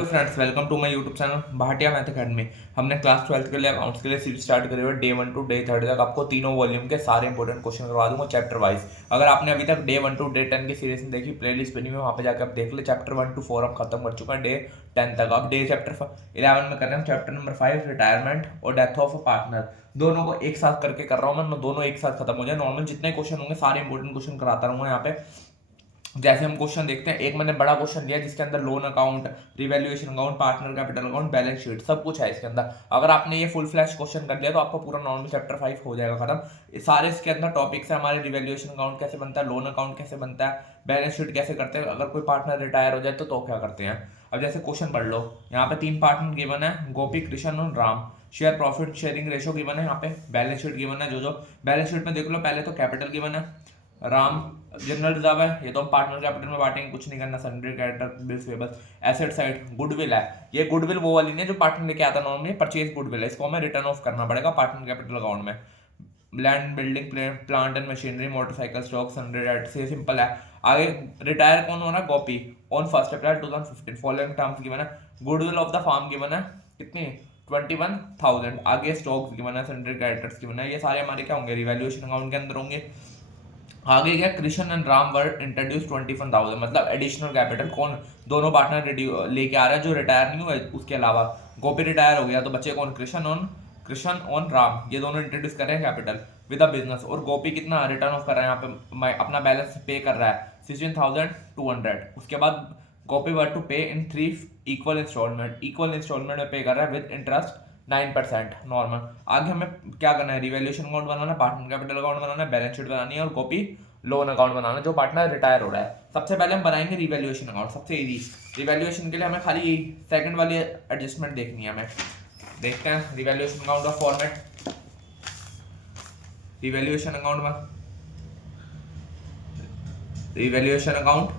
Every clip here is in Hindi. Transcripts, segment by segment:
Hello friends, welcome to my YouTube channel Bhatia math academy. हमने क्लास 12 के लिए अकाउंट्स के लिए सीरीज स्टार्ट करी हुई है। डे 1 टू डे 30 तक आपको तीनों वॉल्यूम के सारे इंपॉर्टेंट क्वेश्चन करवा दूंगा चैप्टर वाइज। अगर आपने अभी तक डे 1 टू डे 10 की सीरीज नहीं देखी, प्लेलिस्ट बनी हुई है, वहाँ पे जाकर आप देख ले। चैप्टर 1 टू 4 हम खत्म कर चुके हैं डे 10 तक। अब डे चैप्टर 11 में कर रहे हैं चैप्टर नंबर 5 रिटायरमेंट और डेथ ऑफ अ पार्टनर। दोनों को एक साथ करके कर रहा हूँ मैं, दोनों एक साथ खत्म हो जाए। नॉर्मल जितने क्वेश्चन होंगे सारे इंपॉर्टेंट क्वेश्चन कराता रहूंगा यहाँ पे। जैसे हम क्वेश्चन देखते हैं, एक मैंने बड़ा क्वेश्चन दिया जिसके अंदर loan account, revaluation account, partner capital account, balance sheet सब कुछ है इसके अंदर। अगर आपने ये फुल फ्लैश क्वेश्चन कर लिया तो आपका पूरा नॉर्मल चैप्टर 5 हो जाएगा खत्म। सारे इसके अंदर टॉपिक्स है हमारे। रिवैल्यूएशन अकाउंट कैसे बनता है, लोन अकाउंट कैसे बनता है, बैलेंस शीट कैसे करते हैं, अगर कोई पार्टनर रिटायर हो जाए तो क्या करते हैं। अब जैसे क्वेश्चन पढ़ लो, यहाँ पे 3 पार्टनर गिवन है, गोपी, कृष्ण और Ram. Share profit sharing ratio given है, यहाँ पे बैलेंस शीट गिवन है। जो बैलेंस शीट में देख लो, पहले तो कैपिटल गिवन है, राम जनरल रिजर्व है, ये तो हम पार्टनर कैपिटल में बांटेंगे, कुछ नहीं करना। Sundry creditor, bills payable, asset side goodwill है। ये गुडविल वो वाली नहीं जो पार्टनर लेके आता नॉर्मली, परचेज गुडविल है, इसको हमें रिटर्न ऑफ करना पड़ेगा पार्टनर कैपिटल अकाउंट में। Land, building, plant and machinery, motorcycle, stock, sundry dates, ये सिंपल है। आगे रिटायर कौन हो रहा है, गोपी, on 1 April 2015। Following terms given है, goodwill of the farm given है कितनी 21,000। आगे स्टॉक्स गिवन है, सन्ड्री क्रेडिटर्स गिवन है, ये सारे हमारे क्या होंगे, रिवैल्यूएशन अकाउंट के अंदर होंगे। आगे क्या, Krishna and Ram were introduce 21,000, मतलब एडिशनल कैपिटल कौन, दोनों पार्टनर लेके आ रहा है जो रिटायर नहीं हुआ उसके अलावा। गोपी रिटायर हो गया तो बच्चे कौन, कृष्ण ऑन राम, ये दोनों इंट्रोड्यूस कर रहे हैं कैपिटल विद अ बिजनेस। और गोपी कितना रिटर्न ऑफ कर रहा है यहाँ पे, अपना बैलेंस पे कर रहा है 16,200। उसके बाद गोपी वर टू पे इन 3 इक्वल इंस्टॉलमेंट में पे कर रहा है विद इंटरेस्ट 9% नॉर्मल। आगे हमें क्या करना है, रिवैल्यूएशन अकाउंट बनाना है, पार्टनर कैपिटल अकाउंट बनाना है, बैलेंस शीट बनानी है और कॉपी लोन अकाउंट बनाना है जो पार्टनर रिटायर हो रहा है। सबसे पहले हम बनाएंगे रिवैल्यूएशन अकाउंट, सबसे इजी। रिवैल्यूएशन के लिए हमें खाली सेकंड वाली एडजस्टमेंट देखनी है हमें। देखते हैं रिवैल्यूएशन अकाउंट का फॉर्मेट। रिवैल्यूएशन अकाउंट में रिवैल्यूएशन अकाउंट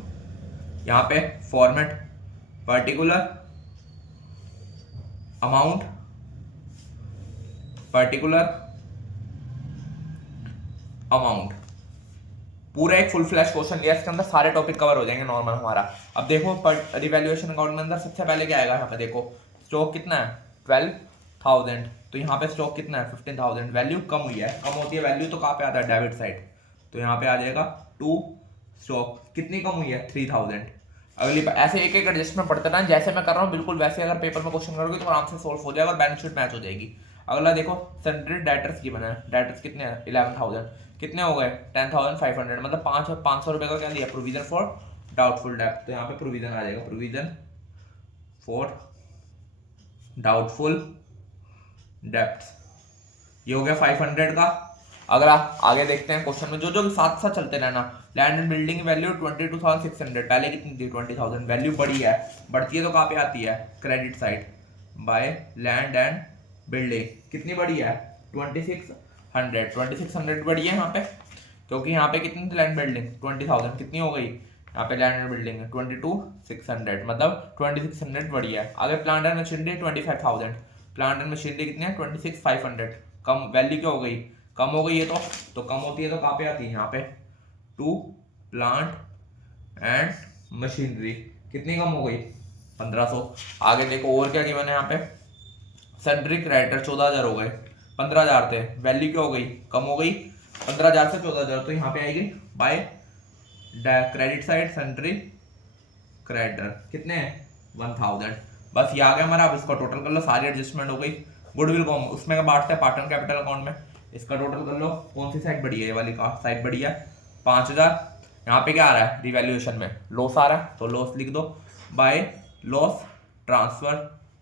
यहाँ पे फॉर्मेट, पर्टिकुलर अमाउंट, पूरा एक फुल फ्लैश क्वेश्चन लिया, इसके अंदर सारे टॉपिक कवर हो जाएंगे नॉर्मल हमारा। अब देखो रिवैल्यूएशन अकाउंट में अंदर सबसे पहले क्या आएगा, यहाँ पे देखो स्टॉक कितना है 12,000, तो यहाँ पे स्टॉक कितना है 15,000। वैल्यू कम हुई है, कम होती है वैल्यू तो कहाँ पे आता है, डेबिट साइड, तो यहाँ पे आ जाएगा 2। स्टॉक कितनी कम हुई है 3,000। अगली ऐसे एक एक एडजस्टमेंट पढ़ते रहना, जैसे मैं कर रहा हूँ बिल्कुल वैसे अगर पेपर में क्वेश्चन करोगे तो आराम से सोल्व हो जाएगा और बैलेंस शीट मैच हो जाएगी। अगला देखो सन्ड्री डेटर्स की बना है, डेटर्स कितने हैं 11,000, कितने हो गए 10,500, मतलब 500 रुपये का क्या दिया, प्रोविजन फॉर डाउटफुल डेब्ट, तो यहाँ पे प्रोविजन आ जाएगा, प्रोविजन फॉर डाउटफुल डेब्ट्स। ये हो गया 500 का। अगर आप आगे देखते हैं क्वेश्चन में, जो साथ साथ चलते रहना। लैंड एंड बिल्डिंग वैल्यू 22,600, पहले कितनी थी 20,000, वैल्यू बढ़ी है, बढ़ती है तो कहाँ पे आती है, credit side. By land and building कितनी बढ़ी है 2600 बढ़ी है यहाँ पे, क्योंकि यहाँ पे कितनी थी लैंड बिल्डिंग 20,000, कितनी हो गई यहाँ पे लैंड एंड बिल्डिंग 22,600, मतलब 2600 बढ़ी है। आगे plant and machinery 25,000, plant and machinery कितनी है 26,500, कम वैल्यू क्या हो गई, कम हो गई है तो कम होती है तो कहाँ पे आती है यहाँ पे टू प्लांट एंड मशीनरी, कितनी कम हो गई 1,500। आगे देखो और क्या गिवन है यहाँ पे, सन्ड्री क्रेडिटर 14,000 हो गए, 15,000 थे, वैल्यू क्या हो गई, कम हो गई 15,000 से 14,000, तो यहाँ पे आएगी by credit side sundry creditor कितने 1,000। बस ये आ गया हमारा। अब इसका टोटल कर लो, सारी एडजस्टमेंट हो गई। गुडविल को उसमें बांटते हैं पार्टनर कैपिटल अकाउंट में, इसका टोटल कर लो, कौन सी साइड बढ़ी है, ये वाली साइड बढ़ी है 5,000। यहाँ पे क्या आ रहा है रिवैल्यूएशन में लॉस आ रहा है तो लॉस लिख दो, बाय लॉस ट्रांसफर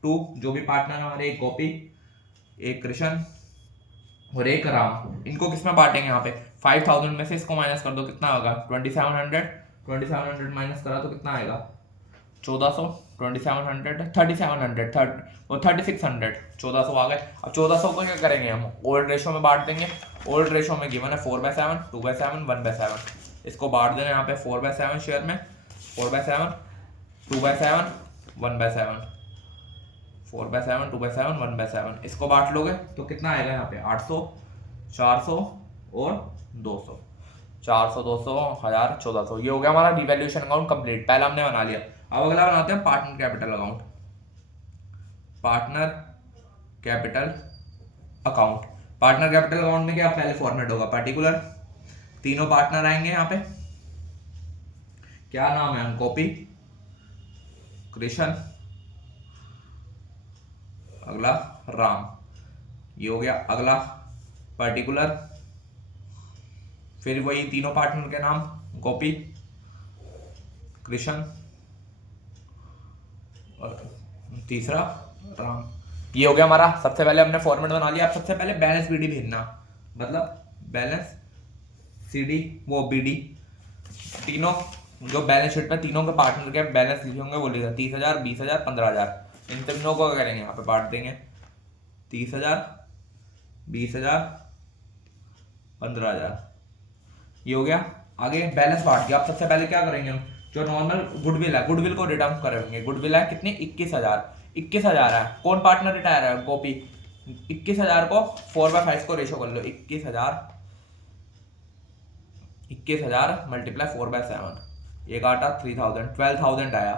टू जो भी पार्टनर हमारे, एक गोपी, एक कृष्ण और एक राम। इनको किसमें बांटेंगे, यहाँ पे 5,000 में से इसको माइनस कर दो, कितना होगा 2700 माइनस करा तो कितना आएगा 1,400, 2700 3700 और 3600, 1,400 आ गए। अब 1,400 को क्या करेंगे हम, ओल्ड रेशो में बांट देंगे। ओल्ड रेशो में गिवन है 4/7, 2/7, 1/7, इसको बांट देना यहाँ पे 4/7 शेयर में, 4/7, 2/7, 1/7, 4/7, 2/7, 1/7, इसको बांट लोगे तो कितना आएगा यहाँ पे 800, 400 और 200, 400, 200, 1000, 1,400। ये हो गया हमारा रिवैल्यूएशन अकाउंट कंप्लीट, पहला हमने बना लिया। अब अगला बनाते हैं partner capital account. Partner capital account. Partner capital account में क्या पहले फॉर्मेट होगा, पर्टिकुलर, तीनों पार्टनर आएंगे यहाँ पे, क्या नाम है, गोपी, कृष्ण, अगला राम, ये हो गया अगला पर्टिकुलर, फिर वही तीनों पार्टनर के नाम गोपी, कृष्ण और तीसरा राम। ये हो गया हमारा, सबसे पहले हमने फॉर्मेट बना लिया। अब सबसे पहले बैलेंस बीडी भेजना, मतलब बैलेंस सीडी वो बीडी, तीनों जो बैलेंस शीट में तीनों के पार्टनर के बैलेंस लिखे होंगे वो लिखा, 30,000, 20,000, 15,000, इन तीनों को क्या करेंगे यहाँ पे बांट देंगे, 30,000, 20,000, 15,000, ये हो गया। आगे बैलेंस बांट दिया। अब सबसे पहले क्या करेंगे हम, जो नॉर्मल गुडविल है, गुडविल को रिटर्न करेंगे। गुडविल है कितनी, 21,000 है। कौन पार्टनर रिटायर है, गोपी। 21,000 को 4/5 को रेशो कर लो, 21,000 मल्टीप्लाई 4/7, एक आटा 3,000, 12,000 आया।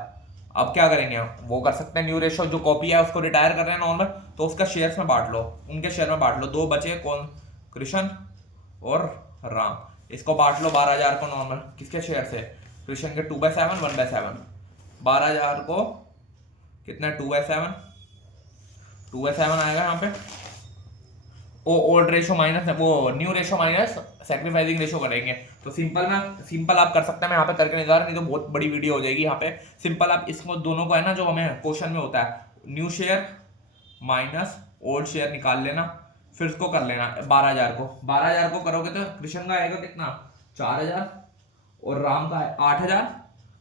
अब क्या करेंगे हम, वो कर सकते हैं न्यू रेशो, जो कॉपी है उसको रिटायर कर रहे हैं नॉर्मल, तो उसका शेयर्स में बांट लो, उनके शेयर में बांट लो। दो बचे कौन, कृष्ण और राम, इसको बांट लो 12,000 को नॉर्मल, किसके शेयर से, कृष्ण के 2/7, 1/7, 12,000 को कितना 2/7 आएगा यहाँ पे। ओ ओल्ड रेशो माइनस वो new ratio minus sacrificing ratio करेंगे, तो सिंपल आप कर सकते हैं। मैं यहाँ पे करके नहीं जा रहा, नहीं तो बहुत बड़ी वीडियो हो जाएगी। यहाँ पे सिंपल आप इसको दोनों को है ना, जो हमें क्वेश्चन में होता है, new share minus old share निकाल लेना, फिर उसको कर लेना 12,000 को। 12,000 को करोगे तो कृष्ण का आएगा कितना, 4,000, और राम का 8,000,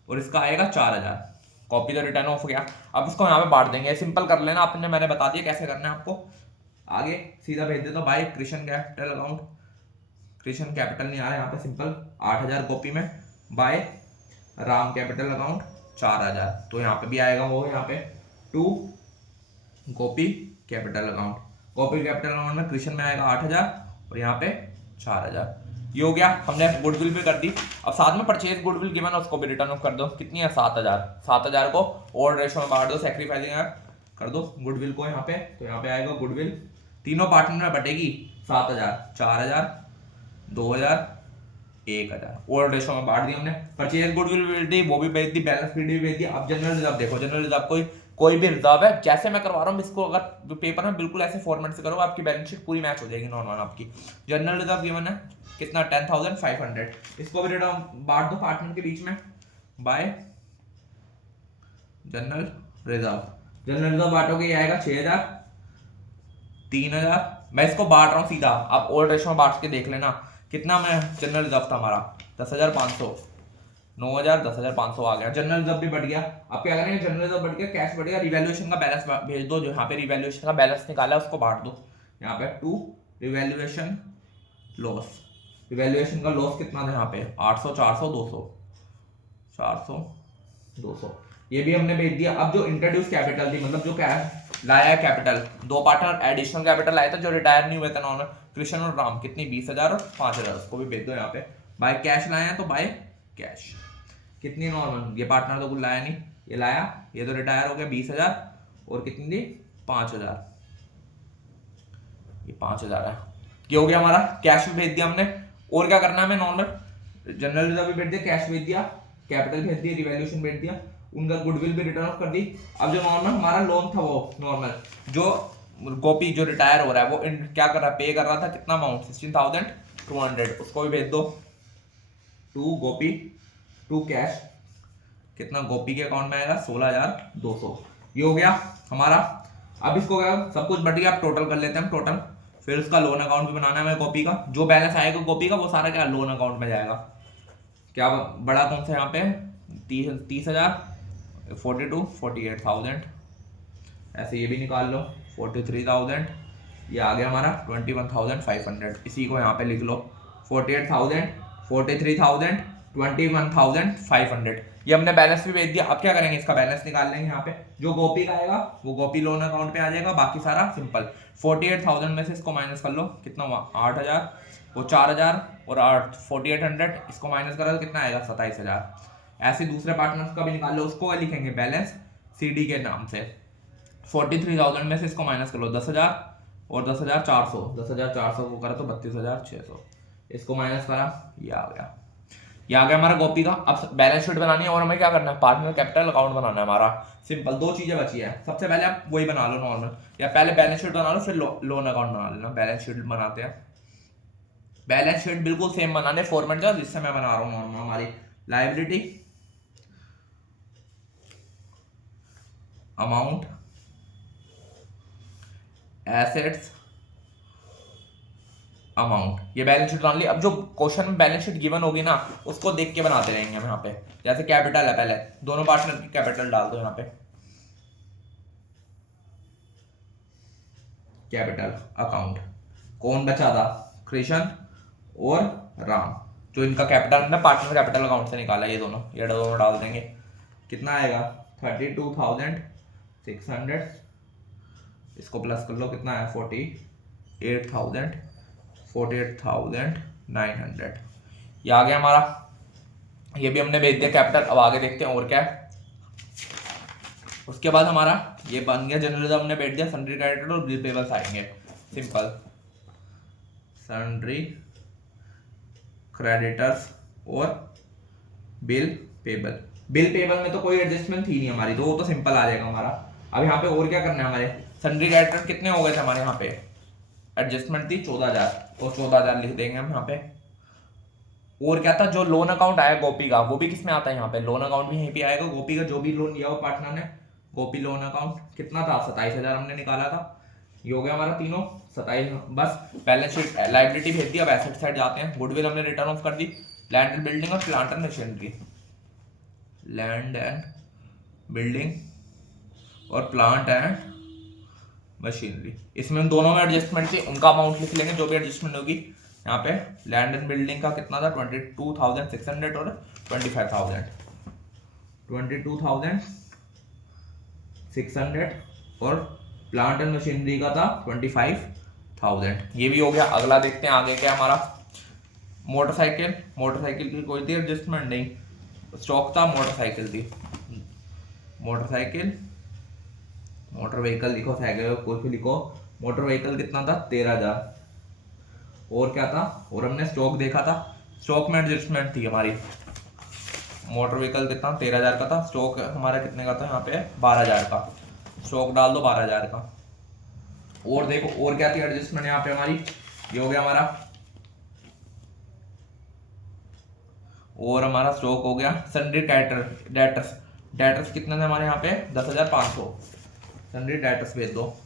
और इसका आएगा 4,000। कॉपी तो रिटर्न ऑफ हो गया। अब इसको यहाँ पे बांट देंगे, सिंपल कर लेना आपने, मैंने बता दिया कैसे करना है आपको। आगे सीधा भेज दे तो by Krishna capital account, Krishna capital नहीं आ रहा यहाँ पे, सिंपल 8,000 कॉपी में, बाय राम कैपिटल अकाउंट 4,000, तो यहाँ पे भी आएगा वो, यहाँ पे to Gopi capital account. Gopi capital account में कृष्ण में आएगा 8,000 और यहाँ पे 4,000। ये हो गया, हमने गुडविल भी कर दी। अब साथ में परचेज गुडविल गिवन है उसको भी रिटर्न ऑफ कर दो, कितनी है 7,000। 7,000 को ओल्ड रेशो में बांट दो, सैक्रिफाइसिंग कर दो गुडविल को यहाँ पे, तो यहाँ पे आएगा गुडविल, तीनों पार्टनर में बटेगी 7,000, 4,000, 2,000, 1,000, ओल्ड रेशो में बांट दी हमने। परचेज गुडविल भी भेज दी, वो भी भेज दी, बैलेंस शीट भी भेज दी। अब जनरल रिजर्व देखो, जनरल रिजर्व कोई भी रिजर्व है, जैसे मैं करवा रहा हूँ इसको, अगर पेपर में बिल्कुल ऐसे फॉर्मेट से करो, आपकी बैलेंस शीट पूरी मैच हो जाएगी नॉर्मल आपकी। जनरल रिजर्व गिवन है कितना, 10,500, इसको भी रिटर्न बांट दो पार्टनर के बीच में, bye general reserve. General reserve बांटोगे ये आएगा 6,000, 3,000, मैं इसको बांट रहा हूँ सीधा, आप ओल्ड रेशो में बांट के देख लेना कितना मैं जनरल रिजर्व था हमारा, 10,500, 9,000, 10,500 आ गया। जनरल रिजर्व भी बढ़ गया। अब क्या करेंगे, जनरल रिजर्व बढ़ गया, कैश बढ़ गया, रिवैल्यूएशन का बैलेंस भेज दो, जो यहाँ पे रिवैल्यूएशन का बैलेंस निकाला है उसको बांट दो यहाँ पे, टू रिवैल्यूएशन लॉस। रिवैल्यूएशन का लॉस कितना था यहाँ पे, 800, 400, 200, 400, 200, ये भी हमने भेज दिया। अब जो इंट्रोड्यूस कैपिटल थी, मतलब जो कैश लाया है कैपिटल, दो पार्टनर एडिशनल कैपिटल लाए थे जो रिटायर नहीं हुए थे नॉर्मल, कृष्ण और राम, कितनी 20,000 और 5,000, उसको भी भेज दो यहाँ पे। बाय कैश लाए हैं तो बाय कैश, कितनी नॉर्मल, ये पार्टनर तो कुछ लाया नहीं, ये लाया, ये तो रिटायर हो गया 20,000, और कितनी दी 5,000, ये 5,000 है। ये हो गया हमारा, कैश भी भेज दिया हमने। और क्या करना है हमें, नॉर्मल जनरल रिजर्व भी भेज दिया, कैश भेज दिया, कैपिटल भेज दिया, रिवैल्यूएशन भेज दिया, उनका गुडविल भी रिटर्न ऑफ कर दी। अब जो नॉर्मल हमारा लोन था, वो नॉर्मल जो गोपी जो रिटायर हो रहा है वो क्या कर रहा है, पे कर रहा था कितना अमाउंट, 16,200, उसको भी भेज दो टू गोपी, टू कैश, कितना गोपी के अकाउंट में आएगा 16,200। ये हो गया हमारा। अब इसको क्या, सब कुछ बढ़ गया, अब टोटल कर लेते हैं हम टोटल, फिर उसका लोन अकाउंट भी बनाना है हमें गोपी का, जो बैलेंस आएगा गोपी का वो सारा क्या लोन अकाउंट में जाएगा। क्या बड़ा कौन सा यहाँ पे 30,000, 42, 48,000, ऐसे ये भी निकाल लो 43,000, ये आ गया हमारा 21,500, इसी को यहाँ पे लिख लो 48,000, 43,000, 21,500। ये हमने बैलेंस भी भेज दिया। अब क्या करेंगे, इसका बैलेंस निकाल लेंगे यहाँ पे, जो गोपी का आएगा वो गोपी लोन अकाउंट पे आ जाएगा, बाकी सारा सिंपल। 48,000 में से इसको माइनस कर लो, कितना हुआ 8,000, वो 4,000 और 4800, इसको माइनस करो तो कितना आएगा 27,000। ऐसे दूसरे पार्टनर्स का भी निकाल लो, उसको लिखेंगे बैलेंस सीडी के नाम से, 43,000 में से इसको माइनस कर लो 10,000 और 10,400, 10,400 को करा तो 32,600, इसको माइनस करा, ये आ गया, ये आ गया हमारा कॉपी का। अब बैलेंस शीट बनानी है और हमें क्या करना है, पार्टनर कैपिटल अकाउंट बनाना है हमारा। सिंपल, दो चीजें बची है। सबसे पहले आप वही बना लो नॉर्मल, या पहले बैलेंस शीट बना लो फिर लोन अकाउंट बना लेना। बैलेंस शीट बनाते हैं, बैलेंस शीट बिल्कुल सेम बनाने फॉर्मेट जो जिससे मैं बना रहा हूँ नॉर्मल। हमारी लायबिलिटी, अमाउंट, एसेट्स, अमाउंट, ये बैलेंस शीट बना ली। अब जो क्वेश्चन में बैलेंस शीट गिवन होगी ना उसको देख के बनाते रहेंगे हम। यहाँ पे जैसे कैपिटल है, पहले दोनों पार्टनर की कैपिटल डाल दो यहाँ पे, कैपिटल अकाउंट। कौन बचा था, कृष्ण और राम, जो इनका कैपिटल ना पार्टनर कैपिटल अकाउंट से निकाला, ये दोनों डाल देंगे। कितना आएगा 32,600, इसको प्लस कर लो, कितना है 48,900, ये आ गया हमारा। ये भी हमने भेज दिया कैपिटल। अब आगे देखते हैं और क्या है। उसके बाद हमारा ये बन गया जनरल, हमने भेज दिया सन्ड्री क्रेडिटर और बिल पेबल्स आएंगे। सिंपल, सन्ड्री क्रेडिटर्स और बिल पेबल। बिल पेबल में तो कोई एडजस्टमेंट थी नहीं हमारी, तो वो तो सिंपल आ जाएगा हमारा। अब यहाँ पे और क्या करना है हमारे, सन्ड्री क्रेडिटर कितने हो गए थे हमारे, यहाँ पे एडजस्टमेंट थी 14,000, तो 14,000 लिख देंगे हम यहाँ पे। और क्या था, जो लोन अकाउंट आया गोपी का, वो भी किस में आता है यहाँ पे, लोन अकाउंट भी यहीं पे आएगा। गोपी का जो भी लोन लिया हो पार्टनर ने, गोपी लोन अकाउंट कितना था 27,000 हमने निकाला था। ये हो गया हमारा तीनों 27। बस बैलेंस शीट लायबिलिटी भेज दी। अब एसेट साइड जाते हैं। गुडविल हमने रिटर्न ऑफ कर दी, लैंड एंड बिल्डिंग और plant and machinery, land and building और प्लांट एंड मशीनरी। इसमें दोनों में एडजस्टमेंट थी, उनका अमाउंट लिख लेंगे जो भी एडजस्टमेंट होगी। यहाँ पे लैंड एंड बिल्डिंग का कितना था 22,600 और 25,000, 22,600 और प्लांट एंड मशीनरी का था 25,000। ये भी हो गया। अगला देखते हैं आगे क्या हमारा, मोटरसाइकिल। मोटरसाइकिल की कोई थी एडजस्टमेंट नहीं, स्टॉक था, मोटरसाइकिल थी, मोटरसाइकिल, मोटर व्हीकल लिखो, साइकिल कोई भी लिखो। मोटर व्हीकल कितना था 13,000। और क्या था, और हमने स्टॉक देखा था, स्टॉक में एडजस्टमेंट थी हमारी। मोटर व्हीकल कितना 13,000 का था, स्टॉक हमारा कितने का था यहाँ पे 12,000 का, स्टॉक डाल दो 12,000 का। और देखो और क्या थी एडजस्टमेंट यहाँ पे हमारी, ये हो गया हमारा, और हमारा स्टॉक हो गया। सन्ड्री डेटर्स, डेटर्स कितने थे हमारे यहाँ पे 10,500, सन्ड्री डेटर्स भेज दो।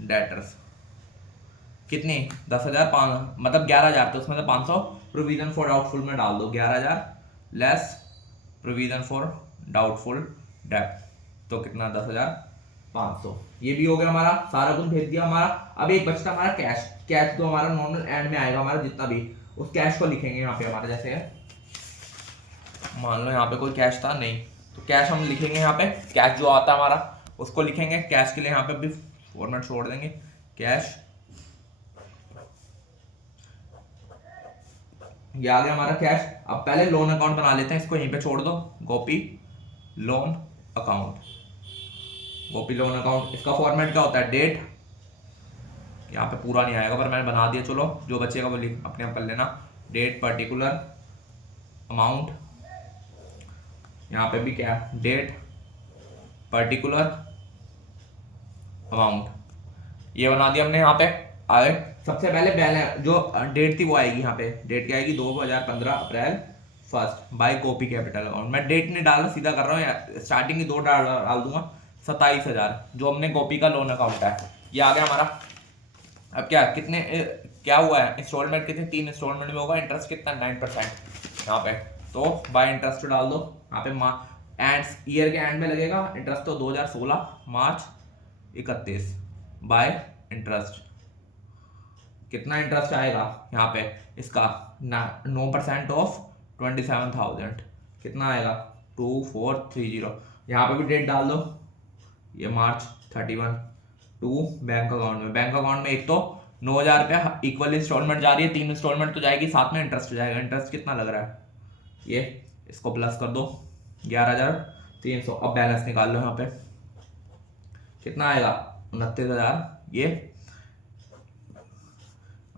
डेटर्स कितनी 10,500 मतलब 11,000, तो उसमें से 500 प्रोविजन फॉर डाउटफुल में डाल दो, 11,000 less provision for doubtful debt, तो कितना 10,500। ये भी हो गया हमारा, सारा कुछ भेज दिया हमारा। अब एक बचता हमारा कैश। कैश तो हमारा नॉर्मल एंड में आएगा हमारा, जितना भी उस कैश को लिखेंगे यहाँ पे हमारे। जैसे मान लो यहाँ पे कोई कैश था नहीं, तो कैश हम लिखेंगे यहाँ पे, कैश जो आता है हमारा उसको लिखेंगे। कैश के लिए यहाँ पे भी फॉर्मेट छोड़ देंगे, कैश। ये आ गया हमारा कैश। अब पहले लोन अकाउंट बना लेते हैं, इसको यहीं पे छोड़ दो, गोपी लोन अकाउंट, गोपी लोन अकाउंट। इसका फॉर्मेट क्या होता है, डेट, यहाँ पे पूरा नहीं आएगा पर मैंने बना दिया, चलो जो बचेगा वो लिख अपने आप कर लेना। डेट, पर्टिकुलर, अमाउंट, यहाँ पे भी क्या डेट, पर्टिकुलर, अमाउंट, ये बना दिया हमने। यहाँ पे आए सबसे पहले बैलेंस जो डेट थी वो आएगी यहाँ पे, डेट क्या आएगी 2015 अप्रैल 1 बाय कॉपी कैपिटल अकाउंट। मैं डेट नहीं डाल सीधा कर रहा हूँ, स्टार्टिंग की 2 डाल दूंगा। 27,000 जो हमने कॉपी का लोन अकाउंट है, ये आ गया हमारा। अब क्या कितने क्या हुआ है, इंस्टॉलमेंट कितने 3 इंस्टॉलमेंट में होगा। इंटरेस्ट कितना 9% यहाँ पे, तो बाय इंटरेस्ट डाल दो यहाँ पे। एंड ईयर के एंड में लगेगा इंटरेस्ट, तो 2016 मार्च 31 बाय इंटरेस्ट। कितना इंटरेस्ट आएगा यहाँ पे इसका 9% ऑफ 27,000, कितना आएगा 2430। यहाँ पे भी डेट डाल दो, ये मार्च 31 टू बैंक अकाउंट में। बैंक अकाउंट में एक तो 9,000 रुपया इक्वल इंस्टॉलमेंट जा रही है, 3 इंस्टॉलमेंट तो जाएगी, साथ में इंटरेस्ट हो जाएगा। इंटरेस्ट कितना लग रहा है, ये इसको प्लस कर दो 11,300। अब बैलेंस निकाल लो यहाँ पे, कितना आएगा 29,000। ये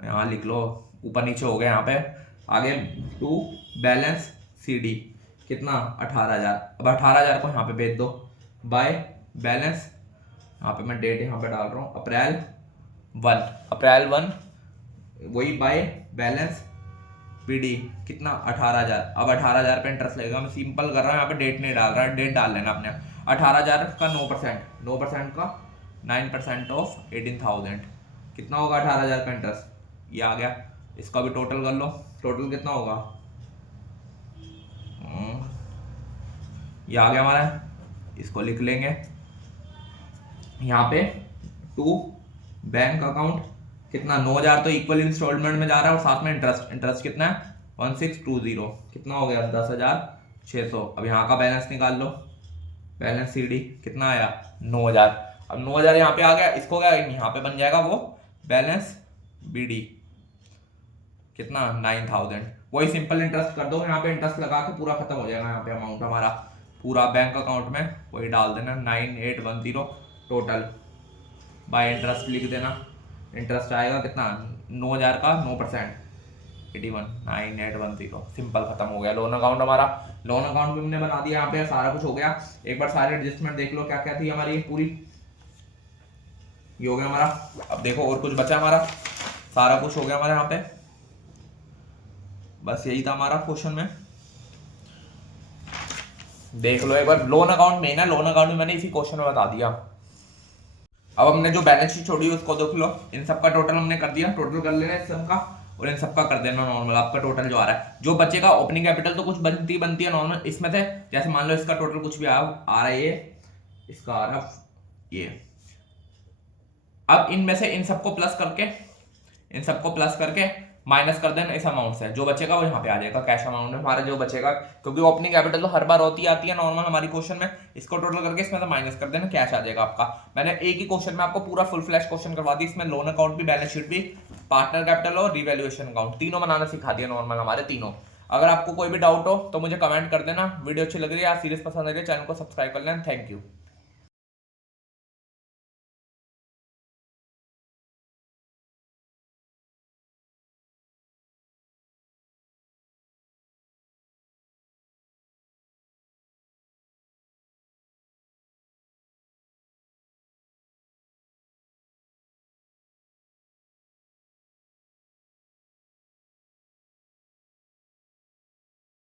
यहाँ लिख लो, ऊपर नीचे हो गया यहाँ पे। आगे टू बैलेंस CD कितना 18,000। अब 18,000 को यहाँ पे भेज दो बाय बैलेंस, यहाँ पे मैं डेट यहाँ पे डाल रहा हूँ अप्रैल 1 वही बाय बैलेंस PD कितना 18,000। अब 18,000 पे इंटरेस्ट लगेगा। मैं सिंपल कर रहा हूँ, यहाँ पे डेट नहीं डाल रहा, डेट डाल लेना अपने। 18,000 का 9% का 9% ऑफ 18,000 कितना होगा 18,000 का इंटरेस्ट। ये आ गया। इसका भी टोटल कर लो, टोटल कितना होगा, ये आ गया हमारा। इसको लिख लेंगे यहाँ पे टू बैंक अकाउंट कितना 9,000 तो इक्वल इंस्टॉलमेंट में जा रहा है और साथ में इंटरेस्ट कितना है 1620 कितना हो गया 10,600। अब यहाँ का बैलेंस निकाल लो, बैलेंस CD कितना आया 9,000। अब 9,000 यहाँ पे आ गया, इसको क्या यहाँ पे बन जाएगा वो बैलेंस BD कितना 9,000। वही सिंपल इंटरेस्ट कर दो यहाँ पे, इंटरेस्ट लगा के पूरा खत्म हो जाएगा यहाँ पे अमाउंट हमारा पूरा बैंक अकाउंट में। वही डाल देना 9810 टोटल बाय इंटरेस्ट लिख देना। इंटरेस्ट आएगा कितना 9,000 का 9% 819810 सिंपल खत्म हो गया लोन अकाउंट हमारा। लोन अकाउंट भी हमने बना दिया, यहाँ पे सारा कुछ हो गया। एक बार सारे एडजस्टमेंट देख लो क्या क्या थी हमारी पूरी, ये हो गया हमारा। अब देखो और कुछ बचा हमारा, सारा कुछ हो गया हमारे यहाँ पे, बस यही था हमारा क्वेश्चन में। देख लो एक बार लोन अकाउंट में ना, लोन अकाउंट में मैंने इसी क्वेश्चन में बता दिया। अब हमने जो बैलेंस शीट छोड़ी उसको देख लो, इन सबका टोटल हमने कर दिया, टोटल कर लेना इस सबका और इन सबका कर देना नॉर्मल। आपका टोटल जो आ रहा है, जो बचेगा ओपनिंग कैपिटल तो कुछ बनती है नॉर्मल इसमें से, जैसे मान लो इसका टोटल कुछ भी आ रहा है, ये इसका आ रहा है ये। अब इनमें से इन सबको प्लस करके माइनस कर देना इस अमाउंट से, जो बचेगा वो यहाँ पे आ जाएगा कैश अमाउंट में हमारा जो बचेगा, क्योंकि ओपनिंग कैपिटल तो हर बार आती है नॉर्मल हमारी क्वेश्चन में। इसको टोटल करके इसमें से माइनस कर देना, कैश आ जाएगा आपका। मैंने एक ही क्वेश्चन में आपको पूरा फुल फ्लैश क्वेश्चन करवा दी, इसमें लोन अकाउंट भी, बैलेंस शीट भी, पार्टनर कैपिटल और रिवैल्यूएशन अकाउंट तीनों बनाना सिखा दिया नॉर्मल हमारे तीनों। अगर आपको कोई भी डाउट हो तो मुझे कमेंट कर देना। वीडियो अच्छी लग रही है या सीरीज पसंद आ रही है, चैनल को सब्सक्राइब कर लेना। Thank you.